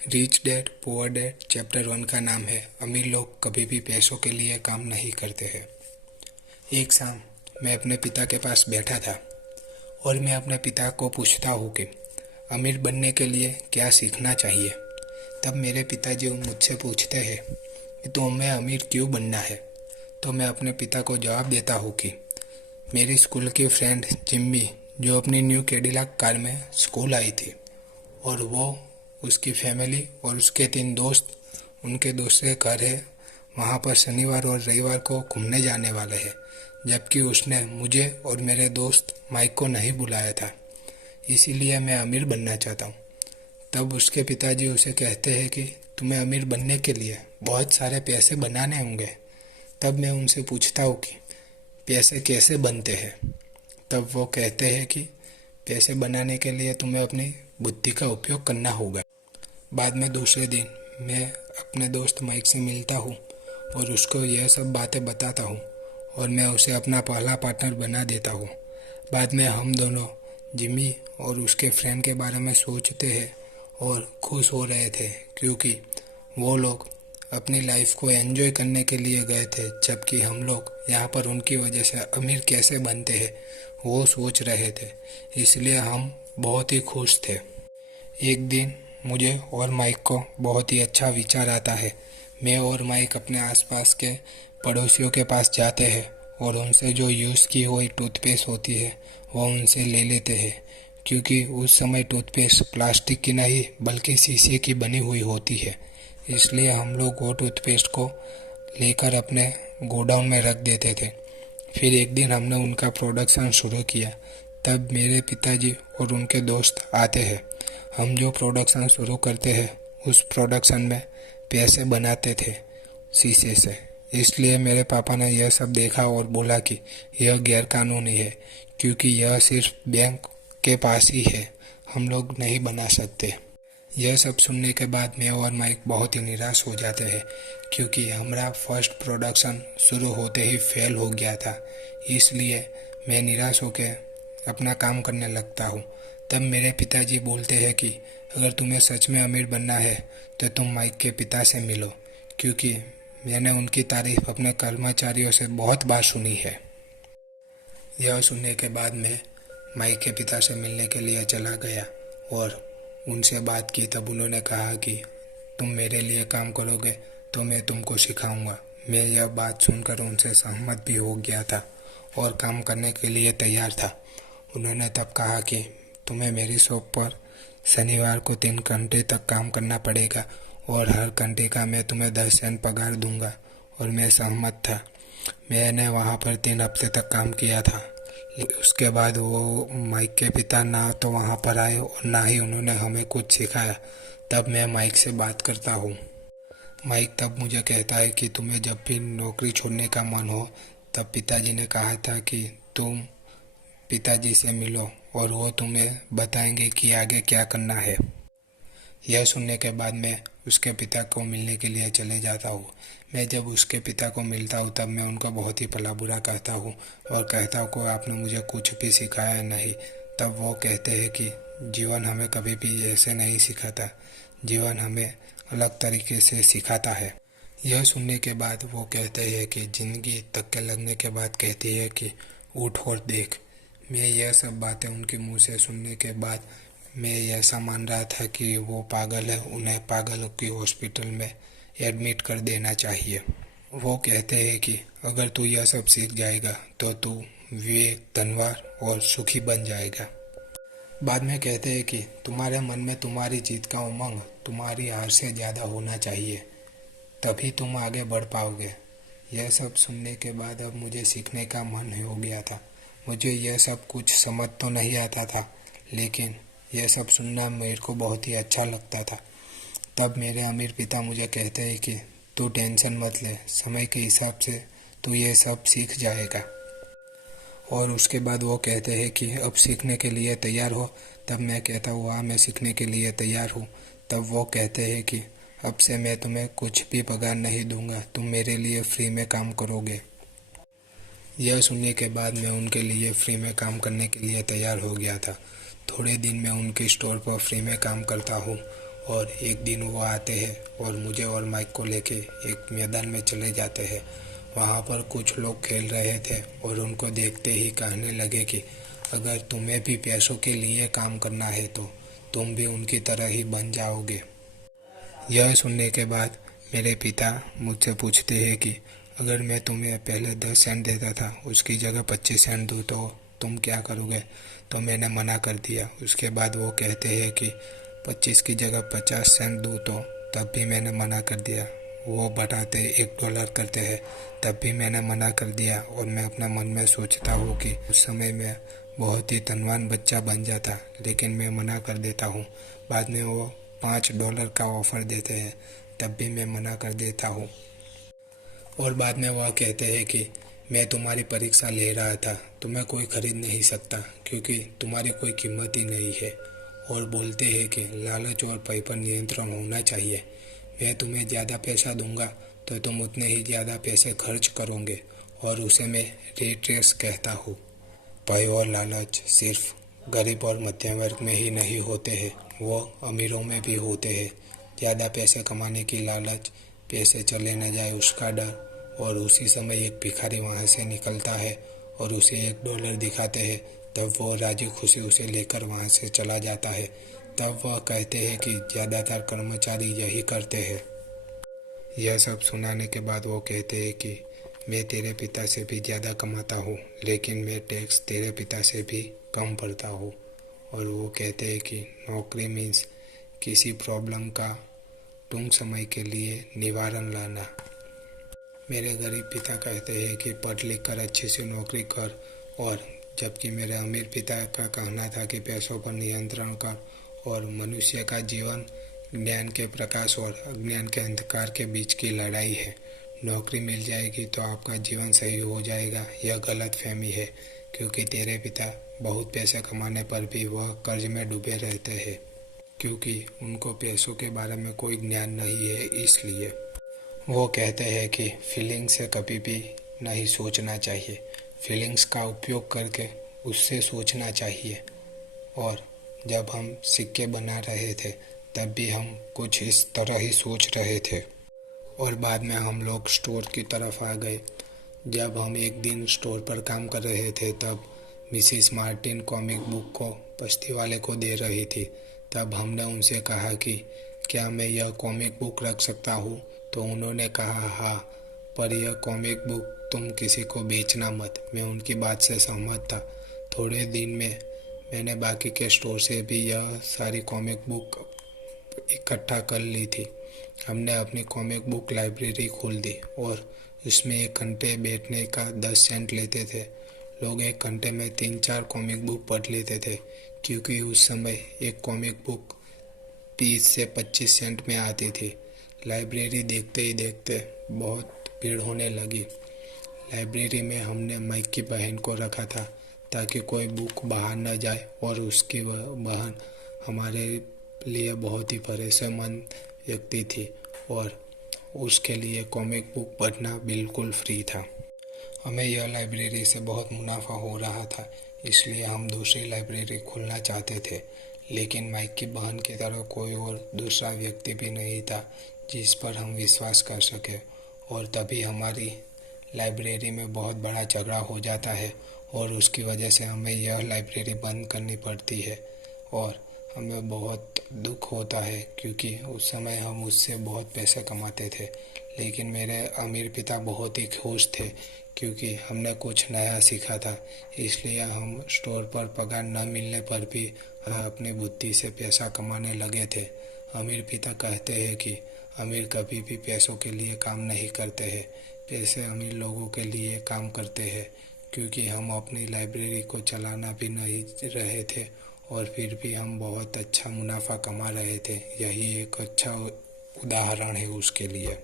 Rich dad poor dad chapter 1 का नाम है अमीर लोग कभी भी पैसों के लिए काम नहीं करते हैं। एक शाम मैं अपने पिता के पास बैठा था और मैं अपने पिता को पूछता हूँ कि अमीर बनने के लिए क्या सीखना चाहिए। तब मेरे पिताजी मुझसे पूछते हैं कि तुम्हें अमीर क्यों बनना है। तो मैं अपने पिता को जवाब देता हूँ कि मेरी स्कूल की फ्रेंड जिम्मी जो अपनी न्यू कैडिलैक कार में स्कूल आई थी और वो उसकी फैमिली और उसके 3 दोस्त उनके दूसरे घर है वहाँ पर शनिवार और रविवार को घूमने जाने वाले हैं, जबकि उसने मुझे और मेरे दोस्त माइक को नहीं बुलाया था। इसीलिए मैं अमीर बनना चाहता हूँ। तब उसके पिताजी उसे कहते हैं कि तुम्हें अमीर बनने के लिए बहुत सारे पैसे बनाने होंगे। तब मैं उनसे पूछता हूँ कि पैसे कैसे बनते हैं। तब वो कहते हैं कि पैसे बनाने के लिए तुम्हें अपनी बुद्धि का उपयोग करना होगा। बाद में दूसरे दिन मैं अपने दोस्त माइक से मिलता हूँ और उसको यह सब बातें बताता हूँ और मैं उसे अपना पहला पार्टनर बना देता हूँ। बाद में हम दोनों जिमी और उसके फ्रेंड के बारे में सोचते हैं और खुश हो रहे थे क्योंकि वो लोग अपनी लाइफ को एंजॉय करने के लिए गए थे, जबकि हम लोग यहाँ पर उनकी वजह से अमीर कैसे बनते हैं वो सोच रहे थे। इसलिए हम बहुत ही खुश थे। एक दिन मुझे और माइक को बहुत ही अच्छा विचार आता है। मैं और माइक अपने आसपास के पड़ोसियों के पास जाते हैं और उनसे जो यूज़ की हुई टूथपेस्ट होती है वो उनसे ले लेते हैं, क्योंकि उस समय टूथपेस्ट प्लास्टिक की नहीं बल्कि शीशे की बनी हुई होती है। इसलिए हम लोग वो टूथपेस्ट को लेकर अपने गोडाउन में रख देते थे। फिर एक दिन हमने उनका प्रोडक्शन शुरू किया। तब मेरे पिताजी और उनके दोस्त आते हैं। हम जो प्रोडक्शन शुरू करते हैं उस प्रोडक्शन में पैसे बनाते थे शीशे से। इसलिए मेरे पापा ने यह सब देखा और बोला कि यह गैरकानूनी है, क्योंकि यह सिर्फ बैंक के पास ही है, हम लोग नहीं बना सकते। यह सब सुनने के बाद मैं और माइक बहुत ही निराश हो जाते हैं, क्योंकि हमारा फर्स्ट प्रोडक्शन शुरू होते ही फेल हो गया था। इसलिए मैं निराश होकर अपना काम करने लगता हूँ। तब मेरे पिताजी बोलते हैं कि अगर तुम्हें सच में अमीर बनना है तो तुम माइक के पिता से मिलो, क्योंकि मैंने उनकी तारीफ अपने कर्मचारियों से बहुत बार सुनी है। यह सुनने के बाद मैं माइक के पिता से मिलने के लिए चला गया और उनसे बात की। तब उन्होंने कहा कि तुम मेरे लिए काम करोगे तो मैं तुमको सिखाऊंगा। मैं यह बात सुनकर उनसे सहमत भी हो गया था और काम करने के लिए तैयार था। उन्होंने तब कहा कि तुम्हें मेरी शॉप पर शनिवार को 3 घंटे तक काम करना पड़ेगा और हर घंटे का मैं तुम्हें 10 सेंट पगार दूंगा। और मैं सहमत था। मैंने वहाँ पर 3 हफ्ते तक काम किया था। उसके बाद वो माइक के पिता ना तो वहाँ पर आए और ना ही उन्होंने हमें कुछ सिखाया। तब मैं माइक से बात करता हूँ। माइक तब मुझे कहता है कि तुम्हें जब भी नौकरी छोड़ने का मन हो, तब पिताजी ने कहा था कि तुम पिताजी से मिलो और वो तुम्हें बताएंगे कि आगे क्या करना है। यह सुनने के बाद मैं उसके पिता को मिलने के लिए चले जाता हूँ। मैं जब उसके पिता को मिलता हूँ तब मैं उनका बहुत ही भला बुरा कहता हूँ और कहता हूँ कि आपने मुझे कुछ भी सिखाया नहीं। तब वो कहते हैं कि जीवन हमें कभी भी ऐसे नहीं सिखाता, जीवन हमें अलग तरीके से सिखाता है। यह सुनने के बाद वो कहते हैं कि ज़िंदगी धक्के लगने के बाद कहती है कि उठ और देख। मैं यह सब बातें उनके मुंह से सुनने के बाद मैं ऐसा मान रहा था कि वो पागल है, उन्हें पागलों की हॉस्पिटल में एडमिट कर देना चाहिए। वो कहते हैं कि अगर तू यह सब सीख जाएगा तो तू विवेक, धनवान और सुखी बन जाएगा। बाद में कहते हैं कि तुम्हारे मन में तुम्हारी जीत का उमंग तुम्हारी हार से ज़्यादा होना चाहिए, तभी तुम आगे बढ़ पाओगे। यह सब सुनने के बाद अब मुझे सीखने का मन हो गया था। मुझे यह सब कुछ समझ तो नहीं आता था, लेकिन यह सब सुनना मेरे को बहुत ही अच्छा लगता था। तब मेरे अमीर पिता मुझे कहते हैं कि तू टेंशन मत ले, समय के हिसाब से तू ये सब सीख जाएगा। और उसके बाद वो कहते हैं कि अब सीखने के लिए तैयार हो। तब मैं कहता हूँ हाँ, मैं सीखने के लिए तैयार हूँ। तब वो कहते हैं कि अब से मैं तुम्हें कुछ भी पगार नहीं दूंगा, तुम मेरे लिए फ्री में काम करोगे। यह सुनने के बाद मैं उनके लिए फ्री में काम करने के लिए तैयार हो गया था। थोड़े दिन मैं उनके स्टोर पर फ्री में काम करता हूँ और एक दिन वो आते हैं और मुझे और माइक को लेके एक मैदान में चले जाते हैं। वहाँ पर कुछ लोग खेल रहे थे और उनको देखते ही कहने लगे कि अगर तुम्हें भी पैसों के लिए काम करना है तो तुम भी उनकी तरह ही बन जाओगे। यह सुनने के बाद मेरे पिता मुझसे पूछते हैं कि अगर मैं तुम्हें पहले 10 सेंट देता था उसकी जगह 25 सेंट दूँ तो तुम क्या करोगे। तो मैंने मना कर दिया। उसके बाद वो कहते हैं कि 25 की जगह 50 सेंट दूँ तो तब भी मैंने मना कर दिया। वो बढ़ाते $1 करते हैं तब भी मैंने मना कर दिया। और मैं अपना मन में सोचता हूँ कि उस समय मैं बहुत ही धनवान बच्चा बन जाता, लेकिन मैं मना कर देता हूँ। बाद में वो $5 का ऑफ़र देते हैं तब भी मैं मना कर देता हूँ। और बाद में वह कहते हैं कि मैं तुम्हारी परीक्षा ले रहा था, तुम्हें कोई खरीद नहीं सकता क्योंकि तुम्हारी कोई कीमत ही नहीं है। और बोलते हैं कि लालच और भय पर नियंत्रण होना चाहिए। मैं तुम्हें ज़्यादा पैसा दूंगा तो तुम उतने ही ज़्यादा पैसे खर्च करोगे और उसे मैं रेट रेस कहता हूँ। भय और लालच सिर्फ गरीब और मध्यम वर्ग में ही नहीं होते हैं, वो अमीरों में भी होते हैं। ज़्यादा पैसे कमाने की लालच, पैसे चले न जाए उसका डर, और उसी समय एक भिखारी वहाँ से निकलता है और उसे $1 दिखाते हैं, तब वो राजी खुशी उसे लेकर वहाँ से चला जाता है। तब वह कहते हैं कि ज़्यादातर कर्मचारी यही करते हैं। यह सब सुनाने के बाद वो कहते हैं कि मैं तेरे पिता से भी ज़्यादा कमाता हूँ, लेकिन मैं टैक्स तेरे पिता से भी कम भरता हूँ। और वो कहते हैं कि नौकरी मीन्स किसी प्रॉब्लम का टूंक समय के लिए निवारण लाना। मेरे गरीब पिता कहते हैं कि पढ़ लिख कर अच्छी सी नौकरी कर, और जबकि मेरे अमीर पिता का कहना था कि पैसों पर नियंत्रण कर। और मनुष्य का जीवन ज्ञान के प्रकाश और अज्ञान के अंधकार के बीच की लड़ाई है। नौकरी मिल जाएगी तो आपका जीवन सही हो जाएगा, यह गलत फहमी है, क्योंकि तेरे पिता बहुत पैसे कमाने पर भी वह कर्ज में डूबे रहते हैं, क्योंकि उनको पैसों के बारे में कोई ज्ञान नहीं है। इसलिए वो कहते हैं कि फीलिंग्स से कभी भी नहीं सोचना चाहिए, फीलिंग्स का उपयोग करके उससे सोचना चाहिए। और जब हम सिक्के बना रहे थे तब भी हम कुछ इस तरह ही सोच रहे थे। और बाद में हम लोग स्टोर की तरफ आ गए। जब हम एक दिन स्टोर पर काम कर रहे थे तब मिसिस मार्टिन कॉमिक बुक को बस्ती वाले को दे रही थी। तब हमने उनसे कहा कि क्या मैं यह कॉमिक बुक रख सकता हूँ। तो उन्होंने कहा हाँ, पर यह कॉमिक बुक तुम किसी को बेचना मत। मैं उनकी बात से सहमत था। थोड़े दिन में मैंने बाकी के स्टोर से भी यह सारी कॉमिक बुक इकट्ठा कर ली थी। हमने अपनी कॉमिक बुक लाइब्रेरी खोल दी और उसमें 1 घंटे बैठने का 10 सेंट लेते थे। लोग 1 घंटे में 3-4 कॉमिक बुक पढ़ लेते थे, क्योंकि उस समय एक कॉमिक बुक 20 से 25 सेंट में आती थी। लाइब्रेरी देखते ही देखते बहुत भीड़ होने लगी। लाइब्रेरी में हमने माइक की बहन को रखा था ताकि कोई बुक बाहर न जाए, और उसकी बहन हमारे लिए बहुत ही भरोसेमंद व्यक्ति थी और उसके लिए कॉमिक बुक पढ़ना बिल्कुल फ्री था। हमें यह लाइब्रेरी से बहुत मुनाफा हो रहा था, इसलिए हम दूसरी लाइब्रेरी खोलना चाहते थे, लेकिन माइक की बहन की तरह कोई और दूसरा व्यक्ति भी नहीं था जिस पर हम विश्वास कर सके। और तभी हमारी लाइब्रेरी में बहुत बड़ा झगड़ा हो जाता है और उसकी वजह से हमें यह लाइब्रेरी बंद करनी पड़ती है। और हमें बहुत दुख होता है क्योंकि उस समय हम उससे बहुत पैसे कमाते थे। लेकिन मेरे अमीर पिता बहुत ही खुश थे क्योंकि हमने कुछ नया सीखा था। इसलिए हम स्टोर पर पगार न मिलने पर भी हम अपनी बुद्धि से पैसा कमाने लगे थे। अमीर पिता कहते हैं कि अमीर कभी भी पैसों के लिए काम नहीं करते हैं, पैसे अमीर लोगों के लिए काम करते हैं। क्योंकि हम अपनी लाइब्रेरी को चलाना भी नहीं रहे थे और फिर भी हम बहुत अच्छा मुनाफा कमा रहे थे। यही एक अच्छा उदाहरण है उसके लिए।